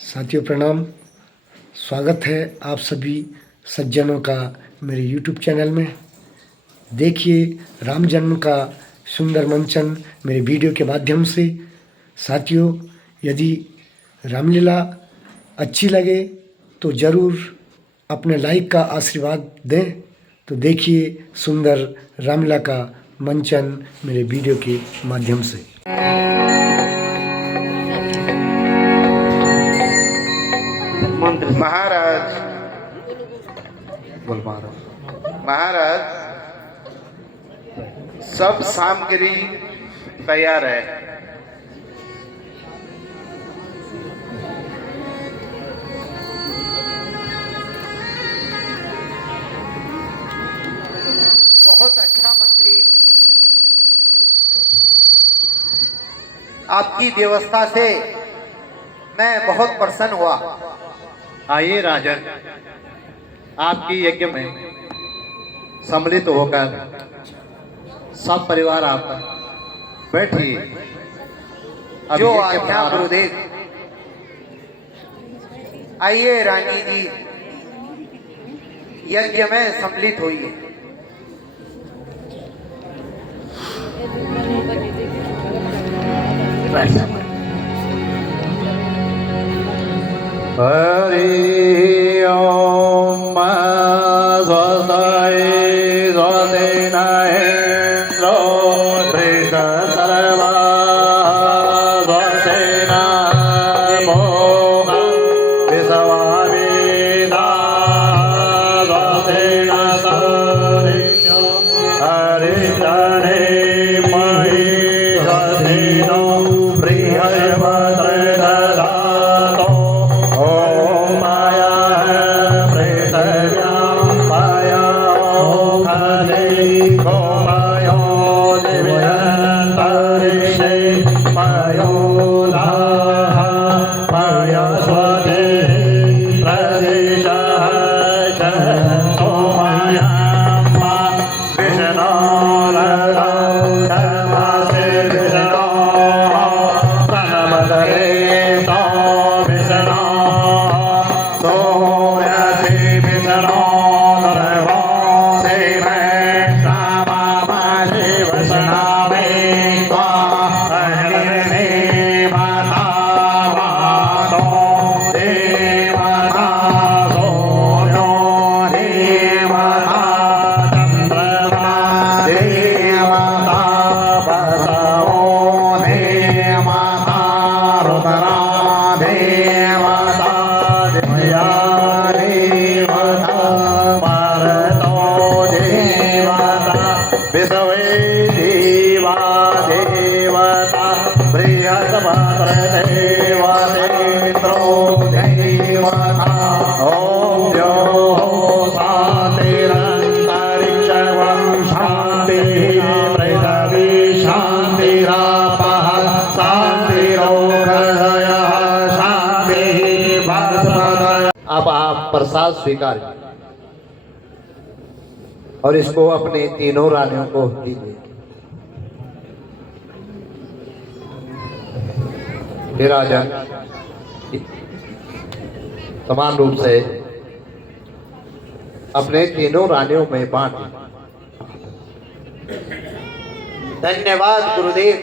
साथियों प्रणाम। स्वागत है आप सभी सज्जनों का मेरे YouTube चैनल में। देखिए राम जन्म का सुंदर मंचन मेरे वीडियो के माध्यम से। साथियों, यदि रामलीला अच्छी लगे तो ज़रूर अपने लाइक का आशीर्वाद दें। तो देखिए सुंदर रामलीला का मंचन मेरे वीडियो के माध्यम से। महाराज बोल महाराज, सब सामग्री तैयार है। बहुत अच्छा मंत्री, आपकी व्यवस्था से मैं बहुत प्रसन्न हुआ। आइए राजन, आपकी यज्ञ में सम्मिलित होकर सब परिवार आपका बैठिए। जो आज्ञा गुरुदेव। आइए रानी जी, यज्ञ में सम्मिलित होइए। हरि ओम। स्वस्ति स्वस्ति न इंद्रो वृषसर्वा स्वस्ति नमो विश्ववेदा स्वस्ति नूर्यो हरिचरणे महि स्वस्ति नो बृहस्पतिर्दधातु। अब आप प्रसाद स्वीकार और इसको अपने तीनों रानियों को दीजिए। हे राजन, समान रूप से अपने तीनों रानियों में बांट। धन्यवाद गुरुदेव।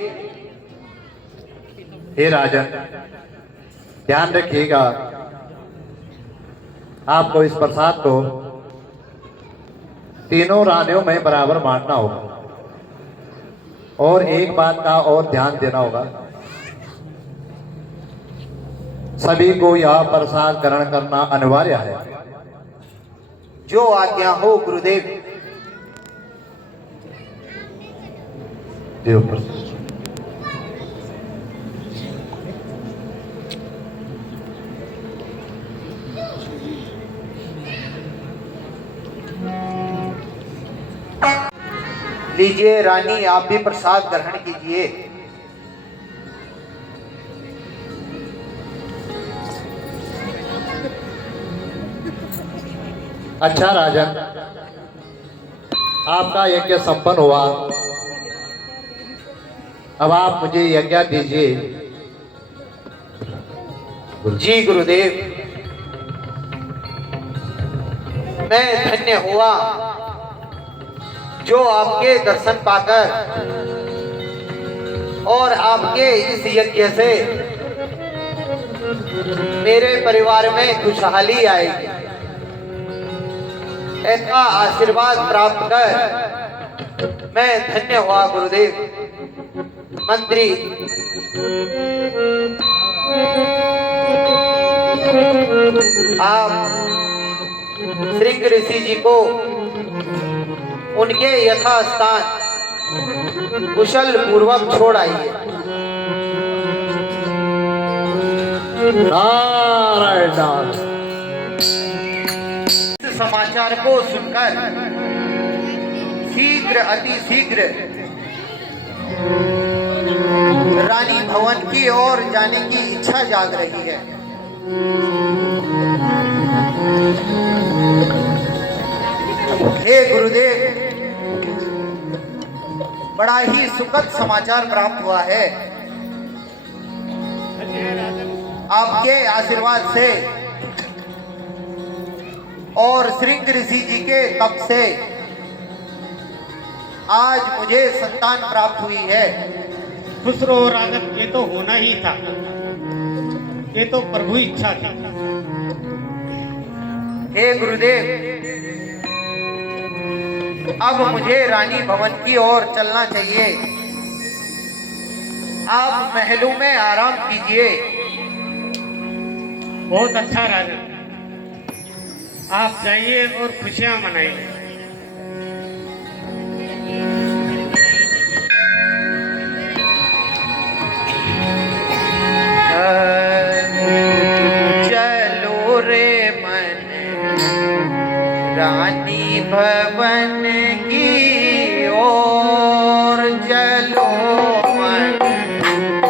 हे राजन, ध्यान रखिएगा, आपको इस प्रसाद को तीनों रानियों में बराबर बांटना होगा। और एक बात का और ध्यान देना होगा, सभी को यह प्रसाद ग्रहण करना अनिवार्य है। जो आज्ञा हो गुरुदेव। देव प्रसाद। लीजिए रानी, आप भी प्रसाद ग्रहण कीजिए। अच्छा राजन, आपका यज्ञ संपन्न हुआ। अब आप मुझे यज्ञ दीजिए। जी गुरुदेव, मैं धन्य हुआ जो आपके दर्शन पाकर और आपके इस यज्ञ से मेरे परिवार में खुशहाली आएगी। ऐसा आशीर्वाद प्राप्त कर मैं धन्य हुआ गुरुदेव। मंत्री, आप श्रृंग ऋषि जी को उनके यथास्थान कुशल पूर्वक छोड़ आइए। नारायण नारायण। इस समाचार को सुनकर शीघ्र अति शीघ्र रानी भवन की ओर जाने की इच्छा जाग रही है। हे गुरुदेव, बड़ा ही सुखद समाचार प्राप्त हुआ है। आपके आशीर्वाद से और श्रृंग ऋषि जी के तप से आज मुझे संतान प्राप्त हुई है। खुश रहो राजन, ये तो होना ही था, ये तो प्रभु इच्छा थी। हे गुरुदेव, अब मुझे रानी भवन की ओर चलना चाहिए। आप महलों में आराम कीजिए। बहुत अच्छा राजन, आप जाइए और खुशियां मनाइए। चलो रे मन रानी भवन की ओर, चलो मन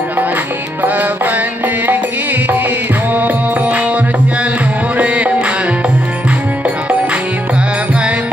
रानी भवन की ओर, चलो रे मन रानी भवन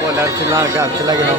बोला चिल्ला के चला गया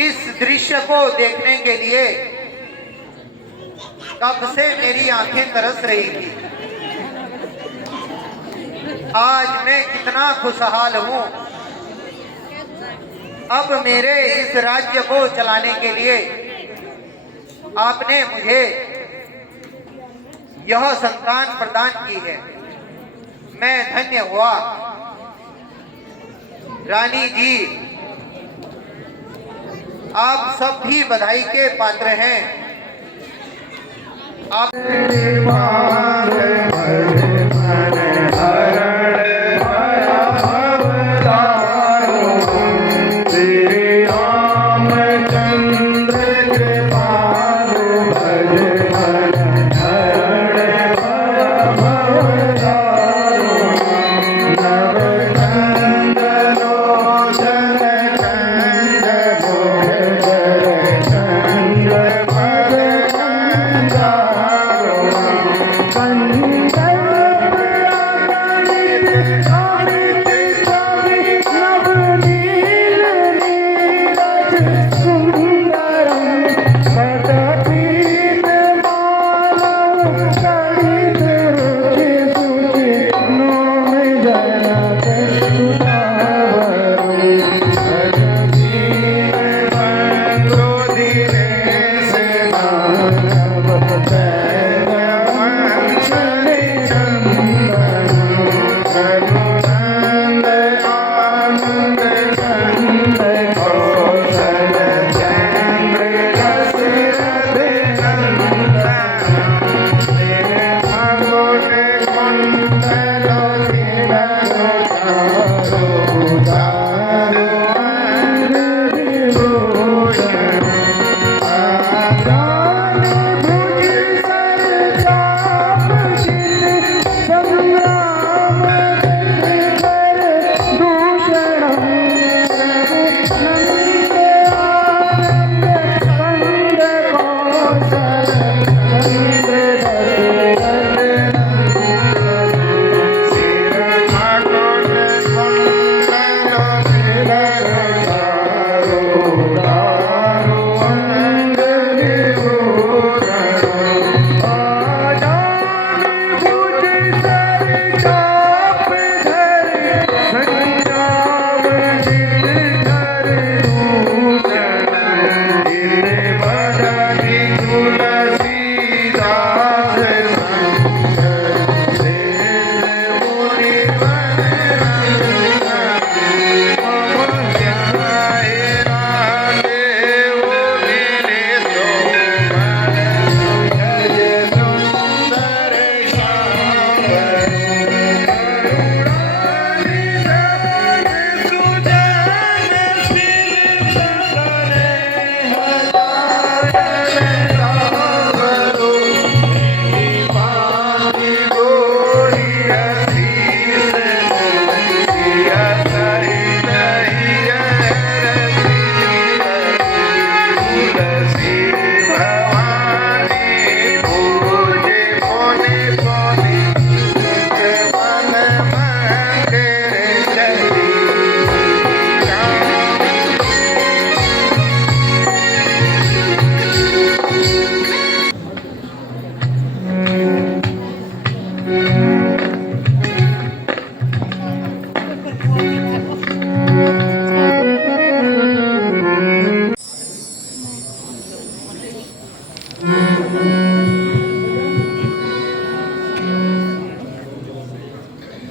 इस दृश्य को देखने के लिए कब से मेरी आंखें तरस रही थी। आज मैं कितना खुशहाल हूं। अब मेरे इस राज्य को चलाने के लिए आपने मुझे यह संतान प्रदान की है। मैं धन्य हुआ। रानी जी, आप सब भी बधाई के पात्र हैं। आप Thank you.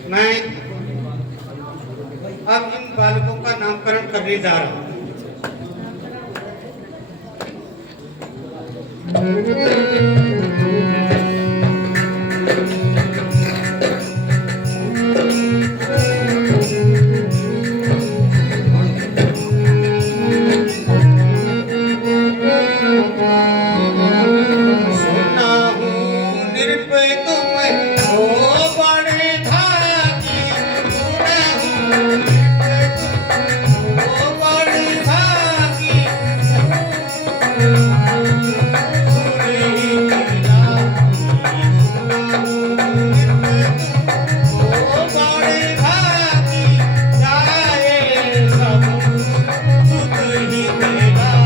मैं अब इन बालकों का नामकरण करने जा रहा हूँ। सुना हूँ निरपय तुम हो बड़े भागी, सुना हूँ निरपय तुम हो बड़े भागी, सुने ही तेरा, सुना हूँ निरपय तुम हो बड़े भागी, जाए सब सुध ही तेरा।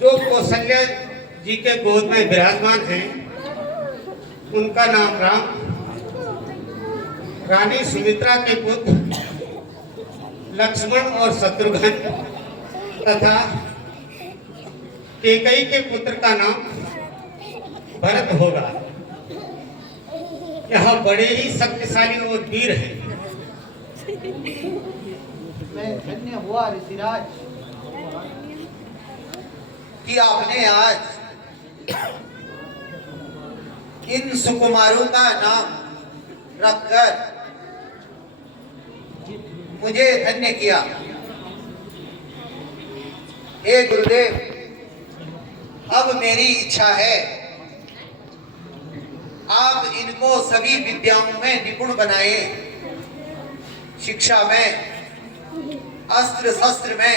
जो कौशल्या जी के गोद में विराजमान हैं, उनका नाम राम, रानी सुमित्रा के पुत्र लक्ष्मण और शत्रुघ्न तथा कैकेयी के पुत्र का नाम भरत होगा। यह बड़े ही शक्तिशाली और वीर हैं। मैं धन्य हुआ ऋषिराज कि आपने आज इन सुकुमारों का नाम रखकर मुझे धन्य किया। हे गुरुदेव, अब मेरी इच्छा है आप इनको सभी विद्याओं में निपुण बनाए, शिक्षा में, अस्त्र शस्त्र में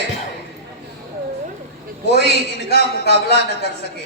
कोई इनका मुकाबला न कर सके।